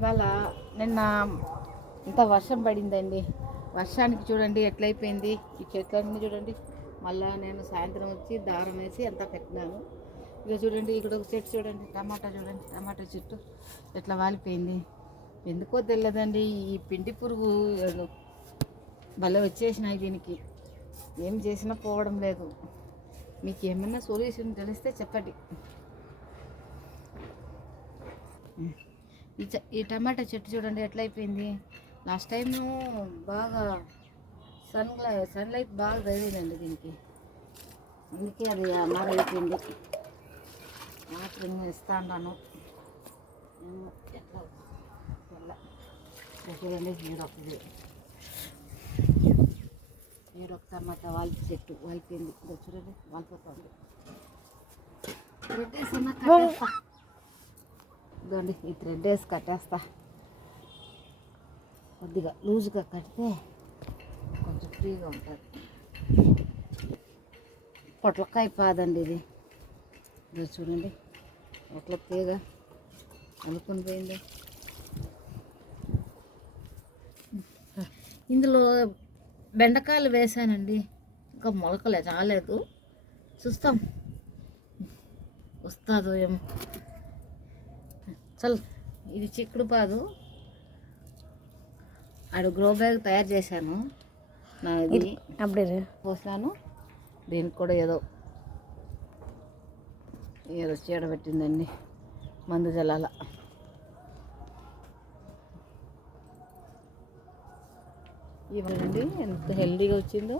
ఇవాళ నిన్న ఇంత వర్షం పడిందండి. వర్షానికి చూడండి ఎట్లయిపోయింది ఈ చెట్లన్నీ చూడండి. మళ్ళీ నేను సాయంత్రం వచ్చి దారం వేసి అంతా పెట్టినాను. ఇక చూడండి ఇక్కడ ఒక చెట్టు చూడండి, టమాటా చూడండి, టమాటా చెట్టు ఎట్లా వాలిపోయింది. ఎందుకో తెలియదండి, ఈ పిండి పురుగు భలే వచ్చేసినాయి. దీనికి ఏం చేసినా పోవడం లేదు. మీకు ఏమైనా సొల్యూషన్ తెలిస్తే చెప్పండి. ఈ టమాటా చెట్టు చూడండి ఎట్లయిపోయింది. లాస్ట్ టైము బాగా సన్లైట్ బాగా తగిలిందండి దీనికి, అందుకే అది అలాగైపోయింది. మాత్రం ఇస్తా ఉన్నాను ఎట్లా చూడండి. మీరొక టమాటా వాల్పి చెట్టు వాలిపోయింది. చూడండి వాలిపోతుంది. ఇదండి ఈ థ్రెడ్ వేసి కట్టేస్తా. కొద్దిగా లూజ్గా కడితే కొంచెం ఫ్రీగా ఉంటుంది. పొట్లకాయ పాదండి ఇది. ఇది చూడండి ఎట్లా తీగ అనుకుని పోయింది. ఇందులో బెండకాయలు వేసానండి, ఇంకా మొలకలే రాలేదు. చూస్తాం వస్తుందో ఏమో. చల్, ఇది చిక్కుడు పాదు. ఆడ గ్రో బ్యాగ్ తయారు చేశాను, నాది అప్పుడే పోసాను. దీనికి కూడా ఏదో చీడ పెట్టిందండి, మందు జలాల. ఇవ్వండి ఎంత హెల్దీగా వచ్చిందో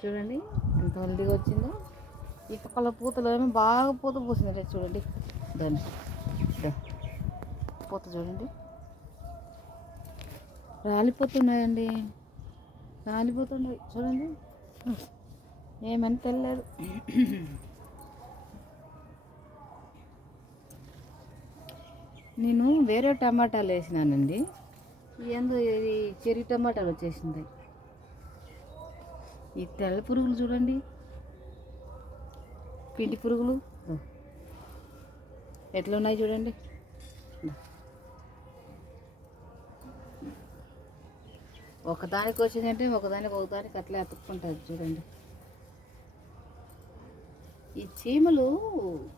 చూడండి, ఎంత హెల్దీగా వచ్చిందో. ఈ పక్కల పూతలు ఏమో బాగా పూత పూసింది చూడండి. దాన్ని పూత చూడండి రాలిపోతున్నాయండి, రాలిపోతున్నాయి చూడండి. ఏమని తెలియదు. నేను వేరే టమాటాలు వేసినానండి, ఏందో ఇది చెర్రీ టమాటాలు వచ్చేసింది. ఈ తెల్ల పురుగులు చూడండి, పిండి పురుగులు ఎట్లా ఉన్నాయి చూడండి. ఒకదానికి వచ్చిందంటే ఒకదానికి అట్లా అతుక్కుంటుంది చూడండి. ఈ చీమలు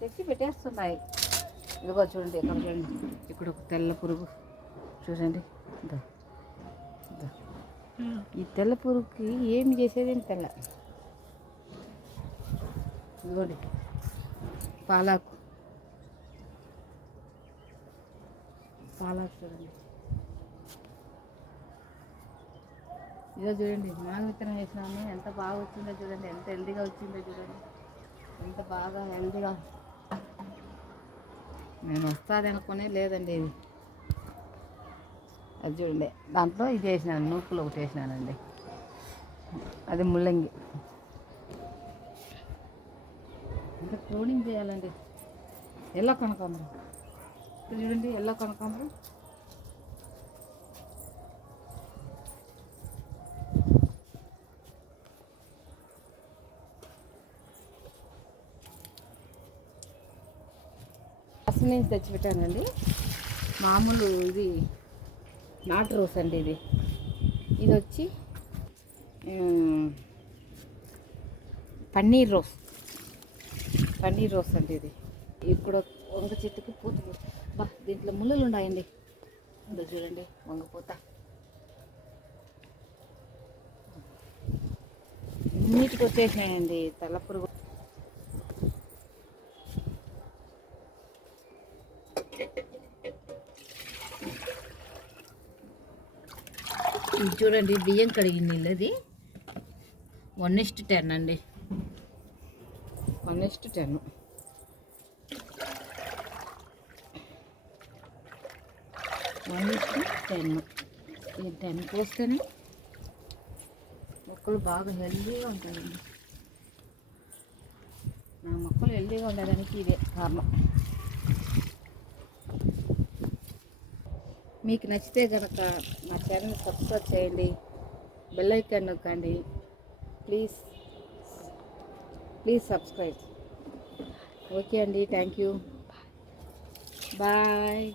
తెచ్చి పెట్టేస్తున్నాయి. ఇదిగో చూడండి, ఎక్కడ చూడండి, ఇక్కడ ఒక తెల్ల పురుగు చూడండి. ఈ తెల్ల పురుగుకి ఏమి చేసేది తెల్ల. ఇదిగోండి పాలాకు చూడండి. ఇదో చూడండి, మామిడి విత్తనం వేసినాము, ఎంత బాగా వచ్చిందో చూడండి, ఎంత హెల్దీగా వచ్చిందో చూడండి, ఎంత బాగా హెల్దీగా. నేను వస్తుంది అనుకునే లేదండి ఇది. అది చూడండి, దాంట్లో ఇది వేసినాను, నూకులు ఒకటి వేసినానండి, అది ముల్లంగి. ఇంకా క్లోనింగ్ చేయాలండి. ఎల్లో కనకాంబరం చూడండి, ఎల్లో కనకాంబరం. అసలు నుంచి తెచ్చిపెట్టానండి. మామూలు ఇది నాటు రోస్ అండి. ఇది వచ్చి పన్నీర్ రోస్ అండి. ఇది ఇప్పుడు వంగ చెట్టుకి పూత దీంట్లో ముళ్ళలు ఉన్నాయండి. ఇది చూడండి వంగపూత. నీటికి వచ్చేసినాయండి తెల్ల పురుగు. ఇది చూడండి బియ్యం కడిగిన నీళ్ళు, అది 1:10 అండి, 1:10. ఈ 10 పోస్తేనే మొక్కలు బాగా హెల్దీగా ఉంటాయండి. నా మొక్కలు హెల్దీగా ఉండడానికి ఇదే కారణం. మీకు నచ్చితే కనుక నా ఛానల్ సబ్స్క్రైబ్ చేయండి, బెల్ ఐకాన్ నొక్కండి. Please subscribe. ఓకే అండి, థ్యాంక్ యూ. బాయ్.